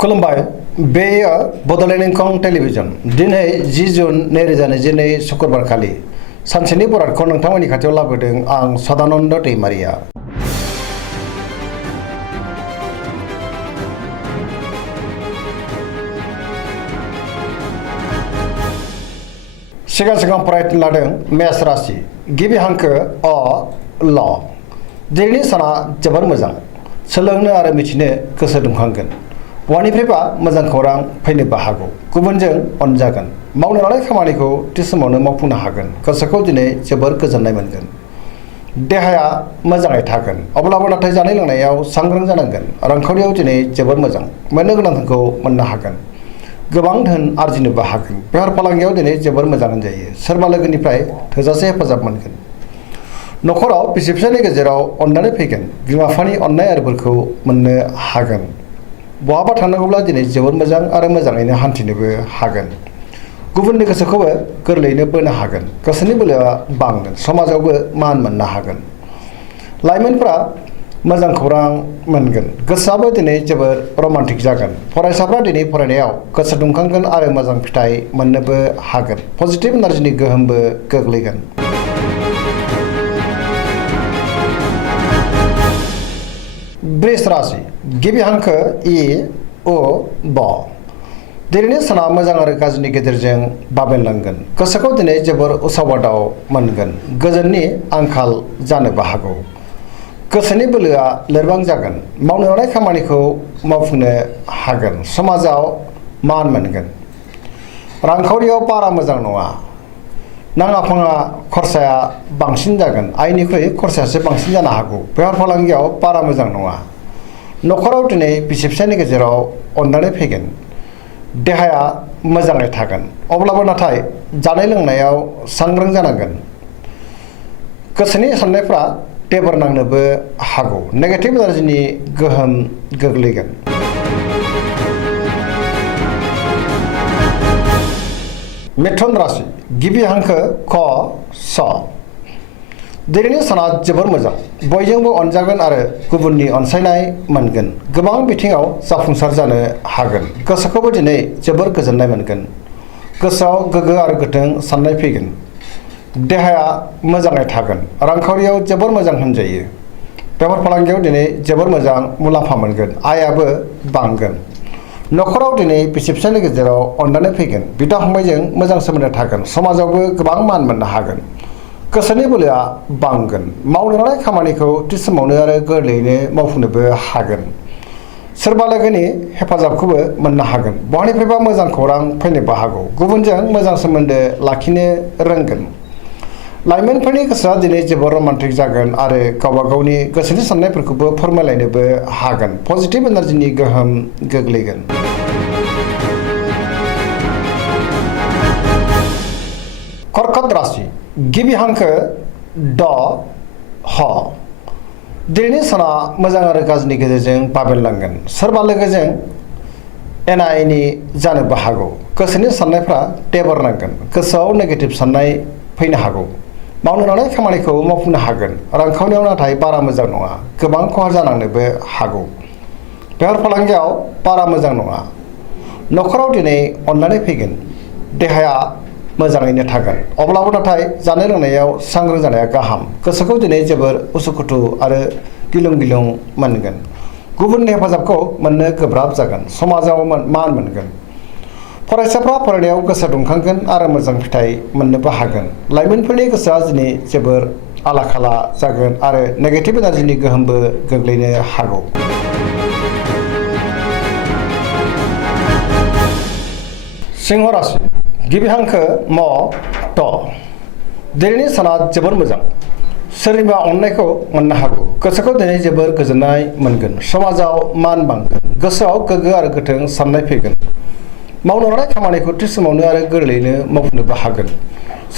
खुलुमबाय बेयो बड'लेण्ड इंखं टेलिभिजन दिनै 10 जुन 2022 शुक्रबार खालि सानसेनि बरादखौ नोंथांमोननि खाथियाव लाबोदों आं सदानन्द दैमारिया। सिगां फरायनो लादों मेष राशि गिबि हांखो अ ल। दिनैनि साना जोबोर मोजां, सोलोंनो आरो मिथिनो गोसो दुंखांगोन। बहानिफ्रायबा मोजां खौरां फैनोबो हागौ, गुबुनजों अनजागोन, मावनो लानाय खामानिखौ थि समावनो मावफुंनो हागोन, गोसोखौ दिनै जोबोर गोजोननाय मोनगोन। देहाया मोजाङै थागोन, अब्लाबो नाथाय जानाय लोंनायाव सांग्रां जानांगोन। रांखावरियाव दिनै जोबोर मोजां, मोननो गोनां धोनखौ मोननो हागोन, गोबां धोन आरजिनोबो हागोन। बेफार फालांगियाव दिनै जोबोर मोजां होनजायो, सोरबा लोगोनिफ्राय थोजासे हेफाजाब मोनगोन। न'खराव बिसि फिसायनि गेजेराव अननानै फैगोन, बिमा बिफानि अननाय आरो बोरखौ मोननो हागोन। बहाबा थांनांगौब्ला दिनै जोबोर मोजां आरो मोजाङैनो हान्थिनोबो हागोन। गुबुननि गोसोखौबो गोरलैयैनो बोनो हागोन, गोसोनि बोलोआ बांगोन, समाजावबो मान मोननो हागोन। लाइमोनफ्रा मोजां खौरां मोनगोन, गोसोआबो दिनै जोबोर रमान्टिक जागोन। फरायसाफ्रा दिनै फरायनायाव गोसो दुंखांगोन आरो मोजां फिथाइ मोननोबो हागोन, पजिटिभ एनार्जिनि गोहोमबो गोग्लैगोन। वृष राशि गिबि हांखो इ उ ब। दिनैनि साना मोजां आरो गाज्रिनि गेजेरजों बाबेनलांगोन, गोसोखौ दिनै जोबोर उसाव-बादाव मोनगोन, गोजोननि आंखाल जानोबो हागौ। गोसोनि बोलोआ लोरबां जागोन, मावनो लानाय खामानिखौ मावफुंनो हागोन, समाजाव मान मोनगोन। रांखावरियाव बारा मोजां नङा, नाङा-फाङा खरसाया बांसिन जागोन, आयनिख्रुइ खरसायासो बांसिन जानो हागौ। बेफार फालांगियाव बारा मोजां नङा। न'खराव दिनै बिसि फिसायनि गेजेराव अननानै फैगोन। देहाया मोजाङै थागोन, अब्लाबो नाथाय जानाय लोंनायाव सांग्रां जानांगोन। गोसोनि साननायफ्रा टेबोर नांनोबो हागौ, नेगेटिभ एनार्जिनि गोहोम गोग्लैगोन। मिथुन राशि गिबि हांखो क स। दिनैनि साना जोबोर मोजां, बयजोंबो अनजागोन आरो गुबुननि अनसायनाय मोनगोन। गोबां बिथिङाव जाफुंसार जानो हागोन, गोसोखौबो दिनै जोबोर गोजोननाय मोनगोन। गोसोआव गोग्गो आरो गोथों साननाय फैगोन। देहाया मोजाङै थागोन, रांखावरियाव जोबोर मोजां होनजायो। बेफार फालांगियाव दिनै जोबोर मोजां मुलाम्फा मोनगोन, आयाबो बांगोन। न'खराव दिनै बिसि फिसायनि गेजेराव अननानै फैगोन, बिदा फंबायजों मोजां सोमोन्दो थागोन, समाजावबो गोबां मान मोननो हागोन। गोसोनि बोलोआ बांगोन, मावनो लानाय खामानिखौ थि समावनो आरो गोरलैयैनो मावफुंनोबो हागोन। सोरबा लोगोनि हेफाजाबखौबो मोननो हागोन, बहानिफ्रायबा मोजां खौरां फैनोबो हागौ, गुबुनजों मोजां सोमोन्दो लाखिनो रोंगोन। लाइमोनफोरनि गोसोआ दिनै जोबोर रमान्टिक जागोन आरो गावबा गावनि गोसोनि साननायफोरखौबो फोरमायलायनोबो हागोन, पजिटिभ एनार्जिनि गोहोम गोग्लैगोन। कर्कट राशि गिबि हांखो ड ह। दिनैनि साना मोजां आरो गाज्रिनि गेजेरजों बाबेनलांगोन, सोरबा लोगोजों एना एनि जानोबो हागौ। गोसोनि साननायफ्रा टेबोर नांगोन, गोसोआव नेगेटिभ साननाय फैनो हागौ। मावनो लानाय खामानिखौ मावफुंनो हागोन, रांखावरियाव नाथाय बारा मोजां नङा, गोबां खहा जानांनोबो हागौ। बेफार फालांगियाव बारा मोजां नङा। न'खराव दिनै अननानै फैगोन, देहाया मोजाङैनो थागोन, अब्लाबो नाथाय जानाय लोंनायाव सांग्रां जानाया गाहाम। गोसोखौ दिनै जोबोर उसुखुथु आरो गिलुं-गिलुं मोनगोन, गुबुननि हेफाजाबखौ मोननो गोब्राब जागोन, समाजाव मान मोनगोन। फरायसाफ्रा फरायनायाव गोसो दुंखांगोन आरो मोजां फिथाइ मोननोबो हागोन। लाइमोनफोरनि गोसोआ दिनै जोबोर आला-खाला जागोन आरो नेगेटिभ एनार्जिनि गोहोमबो गोग्लैनो हागौ। सिंह राशि गिबि हांखो म ट। दिनैनि साना जोबोर मोजां, सोरनिबा अननायखौ मोननो हागौ, गोसोखौ दिनै जोबोर गोजोननाय मोनगोन, समाजाव मान बांगोन, गोसोआव गोग्गो आरो गोथों साननाय फैगोन। मावनो लानाय खामानिखौ थि समावनो आरो गोरलैयैनो मावफुंनोबो हागोन।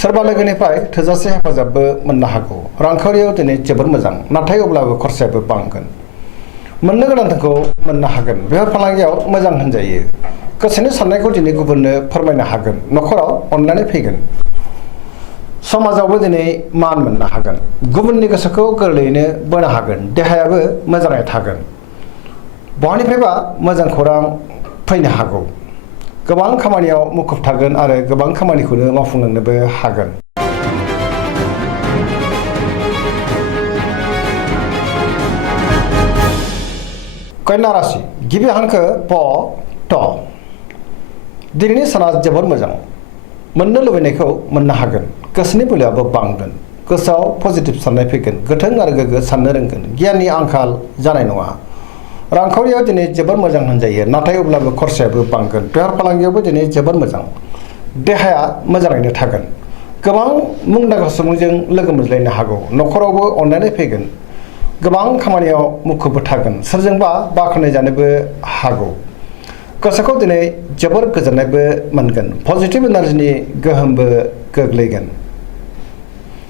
सोरबा लोगोनिफ्राय थोजासे हेफाजाबबो मोननो हागौ। रांखावरियाव दिनै जोबोर मोजां, नाथाय अब्लाबो खरसायाबो बांगोन। मोननो गोनां धोनखौ मोननो हागोन, बेफार फालांगियाव मोजां होनजायो। गोसोनि साननायखौ दिनै गुबुननो फोरमायनो हागोन, न'खराव अननानै फैगोन। समाजावबो दिनै मान मोननो हागोन, गुबुननि गोसोखौ गोरलैयैनो बोनो हागोन, देहायाबो मोजाङै थागोन। बहानिफ्रायबा मोजां खौरां फैनो हागौ। गोबां खामानियाव मुखुब थागोन आरो गोबां खामानिखौनो मावफुंलांनोबो हागोन। कन्या राशि गिबि हांखो प ट। दिनैनि साना जोबोर मोजां। मोननो लुबैनायखौ मोननो हागोन। गोसोनि बोलोआबो बांगोन। गोसोआव पजिटिभ साननाय फैगोन। गोथों आरो गोग्गो साननो रोंगोन। गियाननि आंखाल जानाय नङा। रांखावरियाव दिनै जोबोर मोजां होनजायो, नाथाय अब्लाबो खरसायाबो बांगोन। बेफार फालांगियावबो दिनै जोबोर मोजां। देहाया मोजाङैनो थागोन। गोबां मुंदांखा सुबुंजों लोगो मोनज्लायनो हागौ। न'खरावबो अननाय फैगोन। गोबां खामानियाव मुखुबबो थागोन। सोरजोंबा बाख्नाय जानोबो हागौ। गोसोखौ दिनै जोबोर गोजोननायबो मोनगोन। पजिटिभ एनार्जिनि गोहोमबो गोग्लैगोन।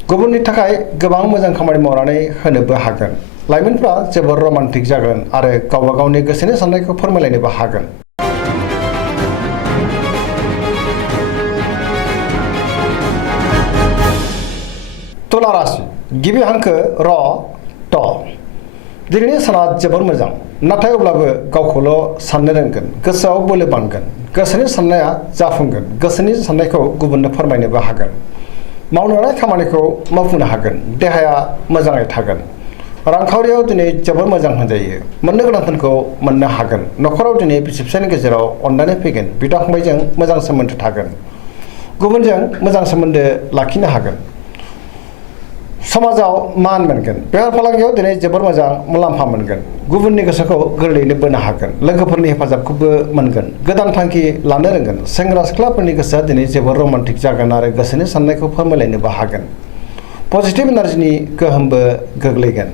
गुबुननि थाखाय गोबां मोजां खामानि मावनानै होनोबो हागोन। लाइमोनफ्रा जोबोर रमान्टिक जागोन आरो गावबा गावनि गोसोनि साननायखौ फोरमायलायनोबो हागोन। तुला राशि गिबि हांखो र ट। दिनैनि साना जोबोर मोजां, नाथाय अब्लाबो गावखौल' साननो रोंगोन। गोसोआव बोलो बांगोन। गोसोनि साननाया जाफुंगोन। गोसोनि साननायखौ गुबुननो फोरमायनोबो हागोन। मावनो लानाय खामानिखौ मावफुंनो हागोन। देहाया मोजाङै थागोन। रांखावरियाव दिनै जोबोर मोजां होनजायो। मोननो गोनां धोनखौ मोननो हागोन। न'खराव दिनै बिसि फिसायनि गेजेराव अनलायनाय फैगोन। बिदा फंबायजों मोजां सोमोन्दो थागोन। गुबुनजों मोजां सोमोन्दो लाखिनो हागोन। समाजाव मान मोनगोन। बेफार फालांगियाव दिनै जोबोर मोजां मुलाम्फा मोनगोन। गुबुननि गोसोखौ गोरलैयैनो बोनो हागोन। लोगोफोरनि हेफाजाबखौबो मोनगोन। गोदान थांखि लानो रोंगोन। सेंग्रा सिख्लाफोरनि गोसोआ दिनै जोबोर रमान्टिक जागोन आरो गोसोनि साननायखौ फोरमायलायनोबो हागोन। पजिटिभ एनार्जिनि गोहोमबो गोग्लैगोन।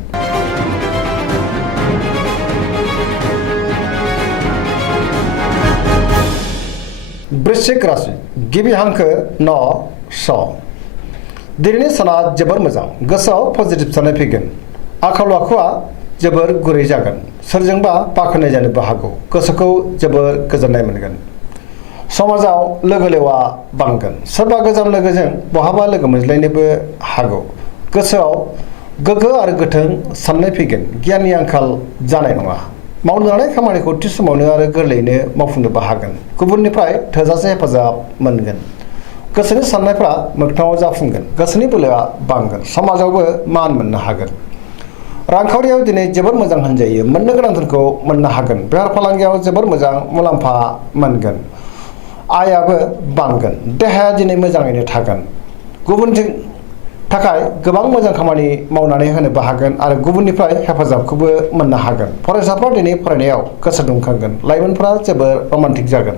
वृश्चिक राशि गिबि हांखो न स। दिनैनि साना जोबोर मोजां। गोसोआव पजिटिभ साननाय फैगोन। आखल आखुआ जोबोर गुरै जागोन। सोरजोंबा बाख्नाय जानोबो हागौ। गोसोखौ जोबोर गोजोननाय मोनगोन। समाजाव लोगो लेवा बांगोन। सोरबा गोजाम लोगोजों बहाबा लोगो मोनज्लायनोबो हागौ। गोसोआव गोग्गो आरो गोथों साननाय फैगोन। गियाननि आंखाल जानाय नङा। मावनो लानाय खामानिखौ थि समावनो आरो गोरलैयैनो मावफुंनोबो हागोन। गुबुननिफ्राय थोजासे हेफाजाब मोनगोन। गोसोनि साननायफ्रा मोगथाङाव जाफुंगोन। गोसोनि बोलोआ बांगोन। समाजावबो मान मोननो हागोन। रांखावरियाव दिनै जोबोर मोजां होनजायो। मोननो गोनां धोनखौ मोननो हागोन। बेफार फालांगियाव जोबोर मोजां मुलाम्फा मोनगोन। आयाबो बांगोन। देहाया दिनै मोजाङैनो थागोन। गुबुननि थाखाय गोबां मोजां खामानि मावनानै होनोबो हागोन आरो गुबुननिफ्राय हेफाजाबखौबो मोननो हागोन। फरायसाफ्रा दिनै फरायनायाव गोसो दुंखांगोन। लाइमोनफ्रा जोबोर रमान्टिक जागोन।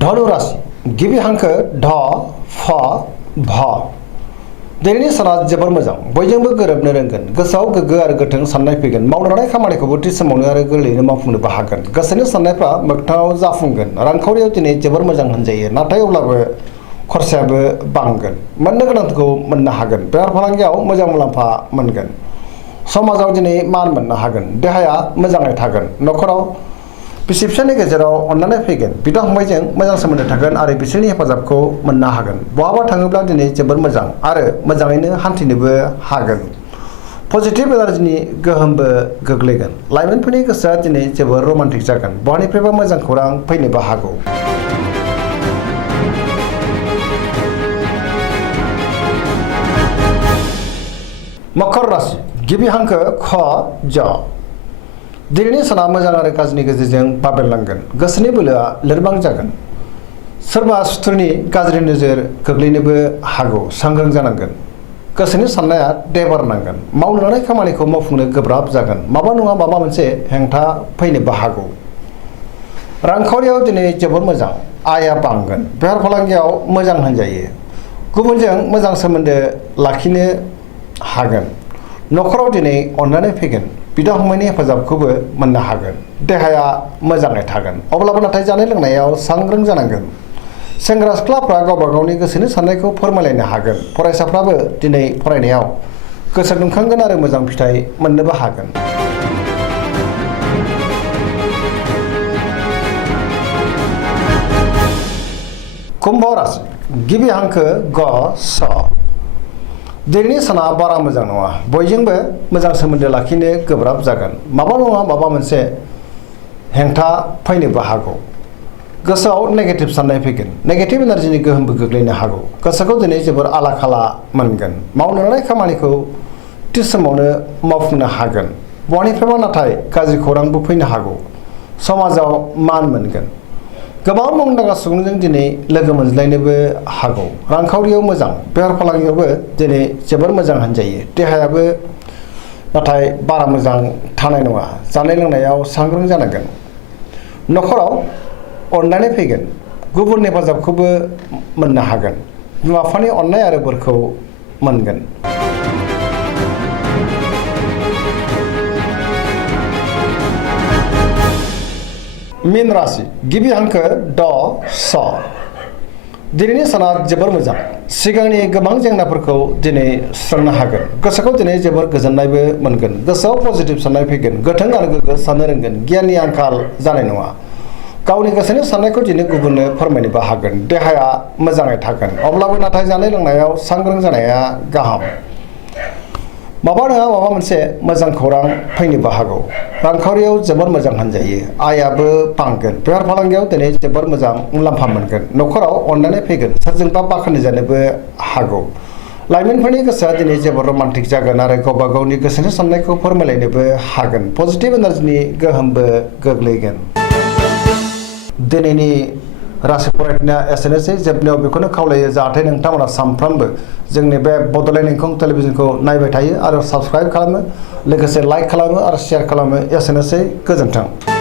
धनु राशि गिबि हांखो ढ फ भ। दिनैनि साना जोबोर मोजां। बयजोंबो गोरोबनो रोंगोन। गोसोआव गोग्गो आरो गोथों साननाय फैगोन। मावनो लानाय खामानिखौबो थि समावनो आरो गोरलैयैनो मावफुंनोबो हागोन। गोसोनि साननायफ्रा मोगथाङाव जाफुंगोन। रांखावरियाव दिनै जोबोर मोजां होनजायो, नाथाय अब्लाबो खरसायाबो बांगोन। मोननो गोनांखौ मोननो हागोन। बेफार फालांगियाव मोजां मुलाम्फा मोनगोन। समाजाव दिनै मान मोननो हागोन। देहाया मोजाङै थागोन। न'खराव बिसि फिसायनि गेजेराव अननाय फैगोन। बिदा फंबायजों मोजां सोमोन्दो थागोन आरो बिसोरनि हेफाजाबखौ मोननो हागोन। बहाबा थाङोब्ला दिनै जोबोर मोजां आरो मोजाङैनो हान्थिनोबो हागोन। पजिटिभ एनार्जिनि गोहोमबो गोग्लैगोन। लाइमोनफोरनि गोसोआ दिनै जोबोर रमान्टिक जागोन। बहानिफ्रायबा मोजां खौरां फैनोबो हागौ। मकर राशि गिबि हांखो ख ज। दिनैनि साना मोजां आरो गाज्रिनि गेजेरजों बाबेरलांगोन। गोसोनि बोलोआ लोरबां जागोन। सोरबा सुथुरनि गाज्रि नोजोर गोग्लैनोबो हागौ। सांग्रां जानांगोन। गोसोनि साननाया देबारनांगोन। मावनो लानाय खामानिखौ मावफुंनो गोब्राब जागोन। माबा नङा माबा मोनसे हेंथा फैनोबो हागौ। रांखावरियाव दिनै जोबोर मोजां। आयआ बांगोन। बेफार फालांगियाव मोजां होनजायो। गुबुनजों मोजां सोमोन्दो लाखिनो हागोन। न'खराव दिनै अननाय फैगोन। बिदा फंबायनि हेफाजाबखौबो मोननो हागोन। देहाया मोजाङै थागोन। अब्लाबो नाथाय जानाय लोंनायाव सांग्रां जानांगोन। सेंग्रा सिख्लाफ्रा गावबा गावनि गोसोनि साननायखौ फोरमायलायनो हागोन। फरायसाफ्राबो दिनै फरायनायाव गोसो दुंखांगोन आरो मोजां फिथाइ मोननोबो हागोन। कुम्भ राशि गिबि हांखो ग स। दिनैनि साना बारा मोजां नङा बयजोंबो मोजां सोमोन्दो लाखिनो गोब्राब जागोन माबा नङा माबा मोनसे हेंथा फैनोबो हागौ गोसोआव नेगेटिभ साननाय फैगोन नेगेटिभ एनार्जिनि गोहोमबो गोग्लैनो हागौ गोसोखौ दिनै जोबोर आला खाला मोनगोन मावनो लानाय खामानिखौ थि समावनो मावफुंनो हागोन बहानिफ्रायबा नाथाय गाज्रि खौरांबो फैनो हागौ समाजाव मान मोनगोन गोबां मुंदांखा सुबुंजों दिनै लोगो मोनज्लायनोबो हागौ रांखावरियाव मोजां बेफार फालांगियावबो दिनै जोबोर मोजां होनजायो देहायाबो नाथाय बारा मोजां थानाय नङा जानाय लोंनायाव सांग्रां जानांगोन न'खराव अननानै फैगोन गुबुननि हेफाजाबखौबो मोननो हागोन बिमा बिफानि अननाय आरो बोरखौ मोनगोन मीन राशि गिबि हांखो ड स दिनैनि साना जोबोर मोजां सिगांनि गोबां जेंनाफोरखौ दिनै सुस्रांनो हागोन गोसोखौ दिनै जोबोर गोजोननायबो मोनगोन गोसोआव पजिटिभ साननाय फैगोन गोथों आरो गोग्गो साननो रोंगोन गियाननि आंखाल जानाय नङा गावनि गोसोनि साननायखौ दिनै गुबुननो फोरमायनोबो हागोन देहाया मोजाङै थागोन अब्लाबो नाथाय जानाय लोंनायाव सांग्रां जानाया गाहाम माबा नङा माबा मोनसे मोजां खौरां फैनोबो हागौ रांखावरियाव जोबोर मोजां होनजायो आयाबो बांगोन बेफार फालांगियाव दिनै जोबोर मोजां मुलाम्फा मोनगोन न'खराव अननानै फैगोन सोरजोंबा बाख्नाय जानोबो हागौ लाइमोनफोरनि गोसोआ दिनै जोबोर रमान्टिक जागोन आरो गावबा गावनि गोसोनि साननायखौ फोरमायलायनोबो हागोन पजिटिभ एनार्जिनि गोहोमबो गोग्लैगोन दिनैनि राशि फरायनाया एसेनोसै जोबनायाव बेखौनो खावलायो जाहाथे नोंथांमोना सानफ्रोमबो जोंनि बे बड'लेण्ड इंखं टेलिभिजनखौ नायबाय थायो आरो साबस्क्राइब खालामो लोगोसे लाइक खालामो आरो शेयार खालामो एसेनोसै गोजोन्थों